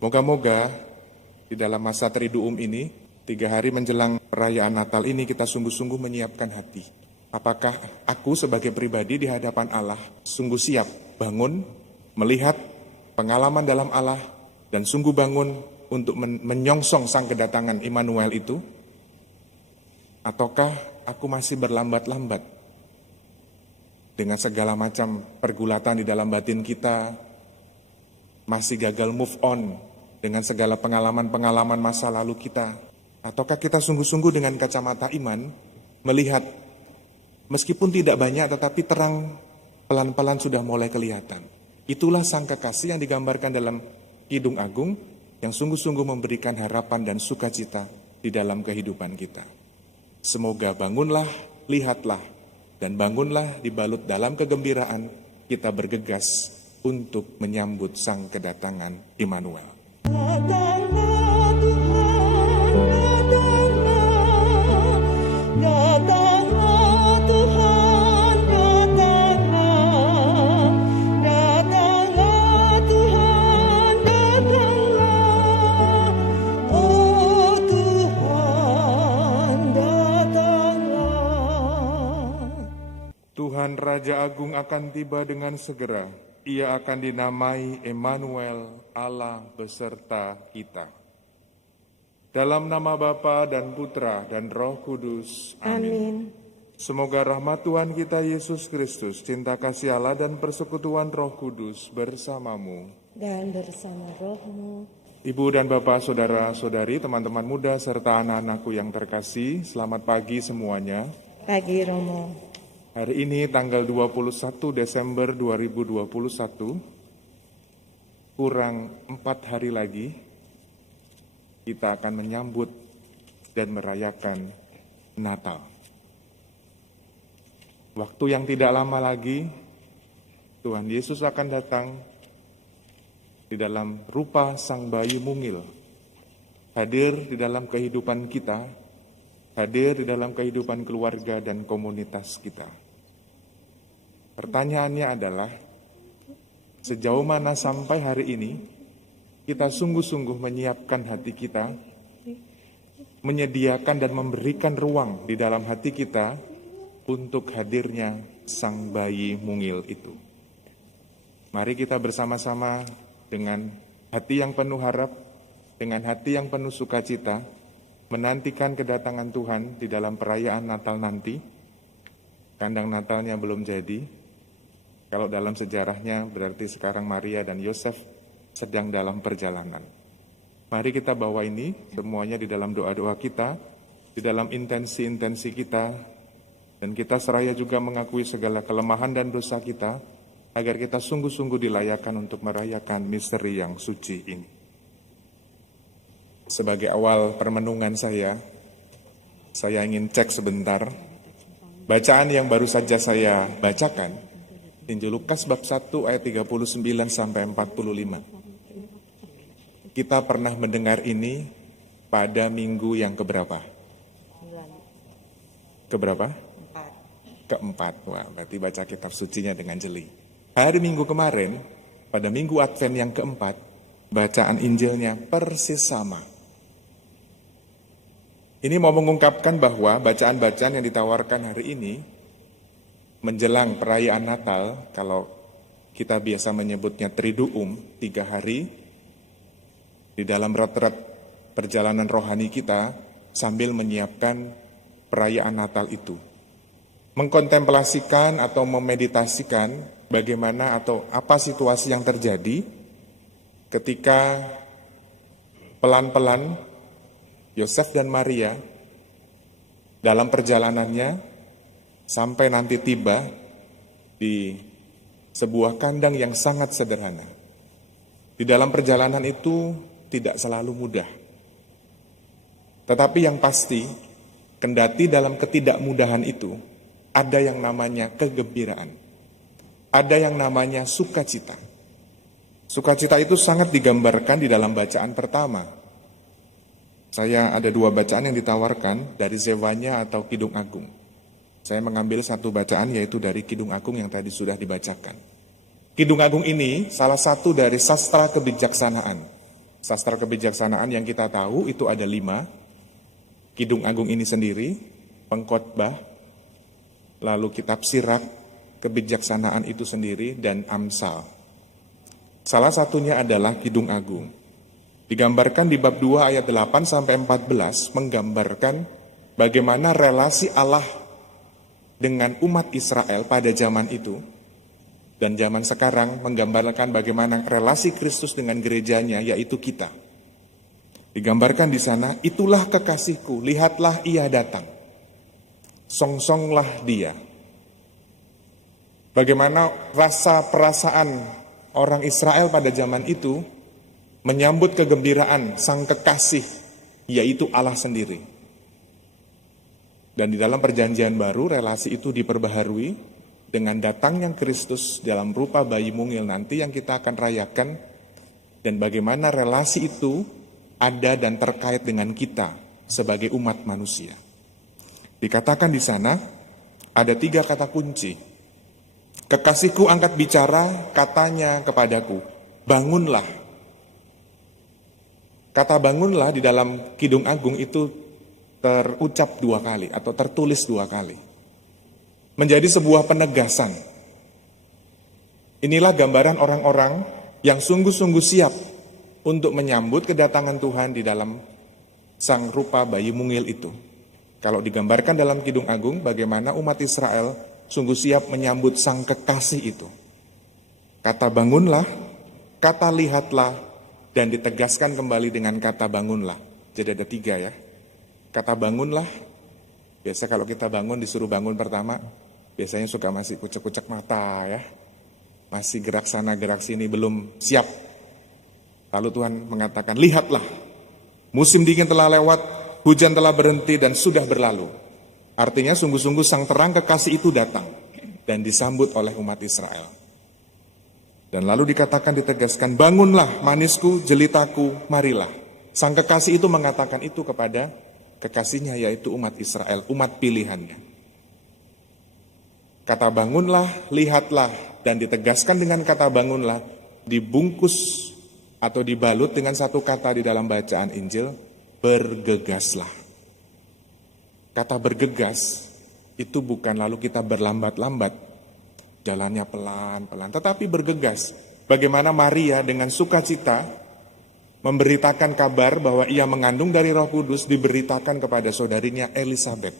Moga-moga di dalam masa Triduum ini, 3 hari menjelang perayaan Natal ini kita sungguh-sungguh menyiapkan hati. Apakah aku sebagai pribadi di hadapan Allah sungguh siap bangun, melihat pengalaman dalam Allah, dan sungguh bangun untuk menyongsong sang kedatangan Immanuel itu? Ataukah aku masih berlambat-lambat dengan segala macam pergulatan di dalam batin kita, masih gagal move on dengan segala pengalaman-pengalaman masa lalu kita? Ataukah kita sungguh-sungguh dengan kacamata iman melihat meskipun tidak banyak tetapi terang pelan-pelan sudah mulai kelihatan? Itulah sang kekasih yang digambarkan dalam Kidung Agung yang sungguh-sungguh memberikan harapan dan sukacita di dalam kehidupan kita. Semoga bangunlah, lihatlah, dan bangunlah dibalut dalam kegembiraan kita bergegas untuk menyambut sang kedatangan Immanuel. Datanglah Tuhan, datanglah Tuhan, datanglah Tuhan, datanglah, oh Tuhan, datanglah. Tuhan Raja Agung akan tiba dengan segera. Ia akan dinamai Immanuel, Allah beserta kita. Dalam nama Bapa dan Putra dan Roh Kudus. Amin. Semoga rahmat Tuhan kita Yesus Kristus, cinta kasih Allah dan persekutuan Roh Kudus bersamamu. Dan bersama rohmu. Ibu dan Bapak, saudara-saudari, teman-teman muda, serta anak-anakku yang terkasih, selamat pagi semuanya. Pagi Romo. Hari ini tanggal 21 Desember 2021, kurang 4 hari lagi, kita akan menyambut dan merayakan Natal. Waktu yang tidak lama lagi, Tuhan Yesus akan datang di dalam rupa Sang Bayi Mungil, hadir di dalam kehidupan kita, hadir di dalam kehidupan keluarga dan komunitas kita. Pertanyaannya adalah, sejauh mana sampai hari ini kita sungguh-sungguh menyiapkan hati kita, menyediakan dan memberikan ruang di dalam hati kita untuk hadirnya Sang Bayi Mungil itu. Mari kita bersama-sama dengan hati yang penuh harap, dengan hati yang penuh sukacita, menantikan kedatangan Tuhan di dalam perayaan Natal nanti. Kandang Natalnya belum jadi. Kalau dalam sejarahnya berarti sekarang Maria dan Yosef sedang dalam perjalanan. Mari kita bawa ini semuanya di dalam doa-doa kita, di dalam intensi-intensi kita, dan kita seraya juga mengakui segala kelemahan dan dosa kita, agar kita sungguh-sungguh dilayakan untuk merayakan misteri yang suci ini. Sebagai awal permenungan saya ingin cek sebentar bacaan yang baru saja saya bacakan. Injil Lukas bab 1 ayat 39 sampai 45. Kita pernah mendengar ini pada minggu yang keberapa? Keberapa? Keempat. Wah, berarti baca kitab sucinya dengan jeli. Hari Minggu kemarin, pada minggu Advent yang keempat, bacaan Injilnya persis sama. Ini mau mengungkapkan bahwa bacaan-bacaan yang ditawarkan hari ini menjelang perayaan Natal, kalau kita biasa menyebutnya Triduum, 3 hari di dalam retret perjalanan rohani kita sambil menyiapkan perayaan Natal itu. Mengkontemplasikan atau memeditasikan bagaimana atau apa situasi yang terjadi ketika pelan-pelan Yosef dan Maria dalam perjalanannya sampai nanti tiba di sebuah kandang yang sangat sederhana. Di dalam perjalanan itu tidak selalu mudah. Tetapi yang pasti, kendati dalam ketidakmudahan itu, ada yang namanya kegembiraan. Ada yang namanya sukacita. Sukacita itu sangat digambarkan di dalam bacaan pertama. Saya ada 2 bacaan yang ditawarkan dari Zefania atau Kidung Agung. Saya mengambil satu bacaan yaitu dari Kidung Agung yang tadi sudah dibacakan. Kidung Agung ini salah satu dari sastra kebijaksanaan. Sastra kebijaksanaan yang kita tahu itu ada 5. Kidung Agung ini sendiri, Pengkhotbah, lalu kitab Sirach, kebijaksanaan itu sendiri, dan Amsal. Salah satunya adalah Kidung Agung. Digambarkan di bab 2 ayat 8 sampai 14 menggambarkan bagaimana relasi Allah dengan umat Israel pada zaman itu. Dan zaman sekarang menggambarkan bagaimana relasi Kristus dengan gerejanya, yaitu kita. Digambarkan di sana, itulah kekasihku, lihatlah ia datang. Songsonglah dia. Bagaimana rasa perasaan orang Israel pada zaman itu menyambut kegembiraan sang kekasih, yaitu Allah sendiri. Dan di dalam perjanjian baru, relasi itu diperbaharui dengan datangnya Kristus dalam rupa bayi mungil nanti yang kita akan rayakan, dan bagaimana relasi itu ada dan terkait dengan kita sebagai umat manusia. Dikatakan di sana ada 3 kata kunci. Kekasihku angkat bicara, katanya kepadaku, bangunlah. Kata bangunlah di dalam Kidung Agung itu terucap 2 kali atau tertulis 2 kali. Menjadi sebuah penegasan. Inilah gambaran orang-orang yang sungguh-sungguh siap untuk menyambut kedatangan Tuhan di dalam sang rupa bayi mungil itu. Kalau digambarkan dalam Kidung Agung, bagaimana umat Israel sungguh siap menyambut sang kekasih itu. Kata bangunlah, kata lihatlah, dan ditegaskan kembali dengan kata bangunlah. Jadi ada 3 ya. Kata bangunlah, biasa kalau kita bangun disuruh bangun pertama, biasanya suka masih kucek-kucek mata ya. Masih gerak sana gerak sini, belum siap. Lalu Tuhan mengatakan, lihatlah, musim dingin telah lewat, hujan telah berhenti dan sudah berlalu. Artinya sungguh-sungguh sang terang kekasih itu datang dan disambut oleh umat Israel. Dan lalu dikatakan, ditegaskan, bangunlah manisku, jelitaku, marilah. Sang kekasih itu mengatakan itu kepada kekasihnya, yaitu umat Israel, umat pilihannya. Kata bangunlah, lihatlah, dan ditegaskan dengan kata bangunlah, dibungkus atau dibalut dengan satu kata di dalam bacaan Injil, bergegaslah. Kata bergegas itu bukan lalu kita berlambat-lambat, jalannya pelan-pelan, tetapi bergegas. Bagaimana Maria dengan sukacita memberitakan kabar bahwa ia mengandung dari Roh Kudus, diberitakan kepada saudarinya Elisabet.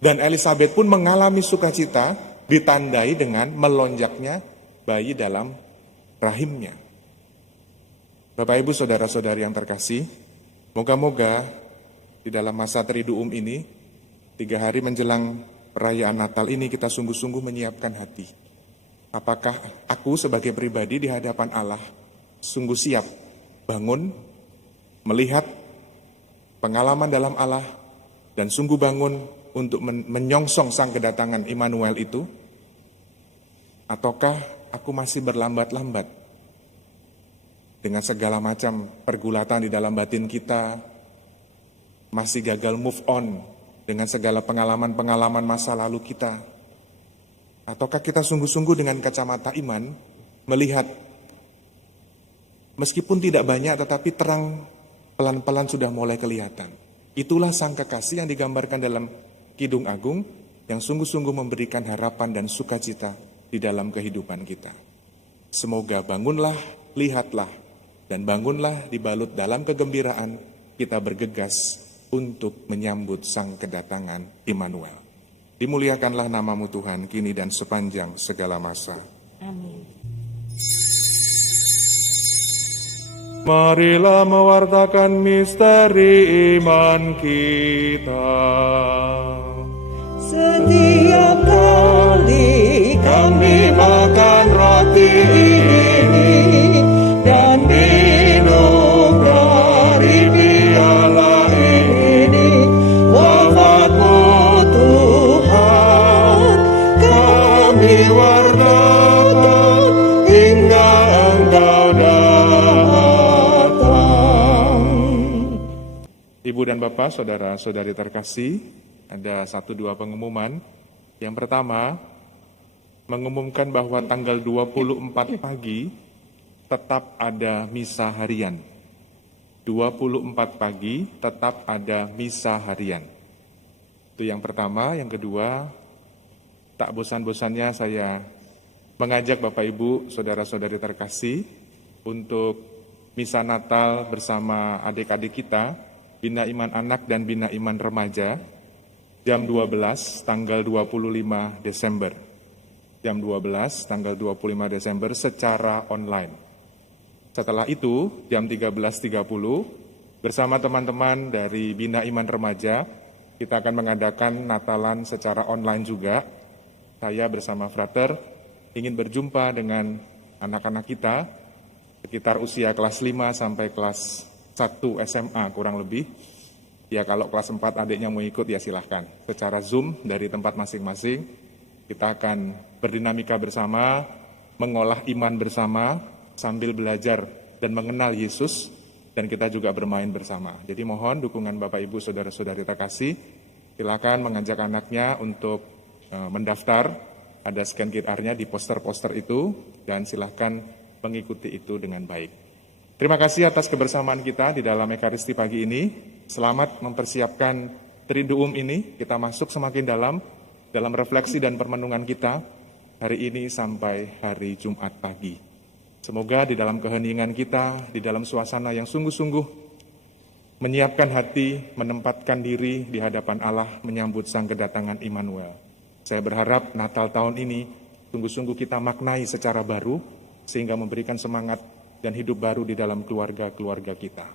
Dan Elisabet pun mengalami sukacita, ditandai dengan melonjaknya bayi dalam rahimnya. Bapak Ibu saudara-saudari yang terkasih, moga-moga di dalam masa Triduum ini, 3 hari menjelang perayaan Natal ini, kita sungguh-sungguh menyiapkan hati. Apakah aku sebagai pribadi di hadapan Allah sungguh siap bangun, melihat pengalaman dalam Allah, dan sungguh bangun untuk menyongsong sang kedatangan Immanuel itu? Ataukah aku masih berlambat-lambat dengan segala macam pergulatan di dalam batin kita, masih gagal move on dengan segala pengalaman-pengalaman masa lalu kita? Ataukah kita sungguh-sungguh dengan kacamata iman melihat meskipun tidak banyak tetapi terang pelan-pelan sudah mulai kelihatan? Itulah sang kekasih yang digambarkan dalam Kidung Agung, yang sungguh-sungguh memberikan harapan dan sukacita di dalam kehidupan kita. Semoga bangunlah, lihatlah, dan bangunlah dibalut dalam kegembiraan, kita bergegas untuk menyambut sang kedatangan Immanuel. Dimuliakanlah namamu Tuhan, kini dan sepanjang segala masa. Amin. Marilah mewartakan misteri iman kita. Setiap kali kami makan roti ini dan minum dari piala ini, wafat-Mu Tuhan kami wartakan hingga Engkau datang. Ibu dan Bapak, saudara-saudari terkasih, ada 1-2 pengumuman. Yang pertama, mengumumkan bahwa tanggal 24 pagi tetap ada misa harian. 24 pagi tetap ada misa harian. Itu yang pertama. Yang kedua, tak bosan-bosannya saya mengajak Bapak Ibu, saudara-saudari terkasih untuk misa Natal bersama adik-adik kita, Bina Iman Anak dan Bina Iman Remaja, jam 12 tanggal 25 Desember. Jam 12 tanggal 25 Desember secara online. Setelah itu, jam 13.30, bersama teman-teman dari Bina Iman Remaja, kita akan mengadakan Natalan secara online juga. Saya bersama Frater ingin berjumpa dengan anak-anak kita, sekitar usia kelas 5 sampai kelas 1 SMA kurang lebih. Ya kalau kelas 4 adiknya mau ikut ya silahkan. Secara Zoom dari tempat masing-masing, kita akan berdinamika bersama, mengolah iman bersama, sambil belajar dan mengenal Yesus, dan kita juga bermain bersama. Jadi mohon dukungan Bapak Ibu saudara-saudari terkasih, silakan mengajak anaknya untuk mendaftar, ada scan QR-nya di poster-poster itu, dan silakan mengikuti itu dengan baik. Terima kasih atas kebersamaan kita di dalam Ekaristi pagi ini. Selamat mempersiapkan Triduum ini, kita masuk semakin dalam refleksi dan permenungan kita hari ini sampai hari Jumat pagi. Semoga di dalam keheningan kita, di dalam suasana yang sungguh-sungguh menyiapkan hati, menempatkan diri di hadapan Allah, menyambut sang kedatangan Immanuel. Saya berharap Natal tahun ini sungguh-sungguh kita maknai secara baru, sehingga memberikan semangat dan hidup baru di dalam keluarga-keluarga kita.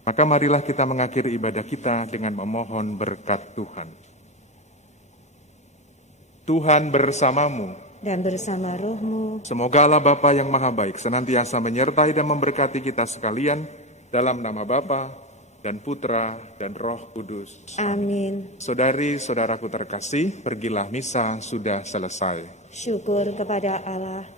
Maka marilah kita mengakhiri ibadah kita dengan memohon berkat Tuhan. Tuhan bersamamu. Dan bersama rohmu, Semoga Allah Bapa yang Maha Baik senantiasa menyertai dan memberkati kita sekalian dalam nama Bapa dan Putra dan Roh Kudus. amin. Saudari-saudaraku terkasih, pergilah misa sudah selesai. Syukur kepada Allah.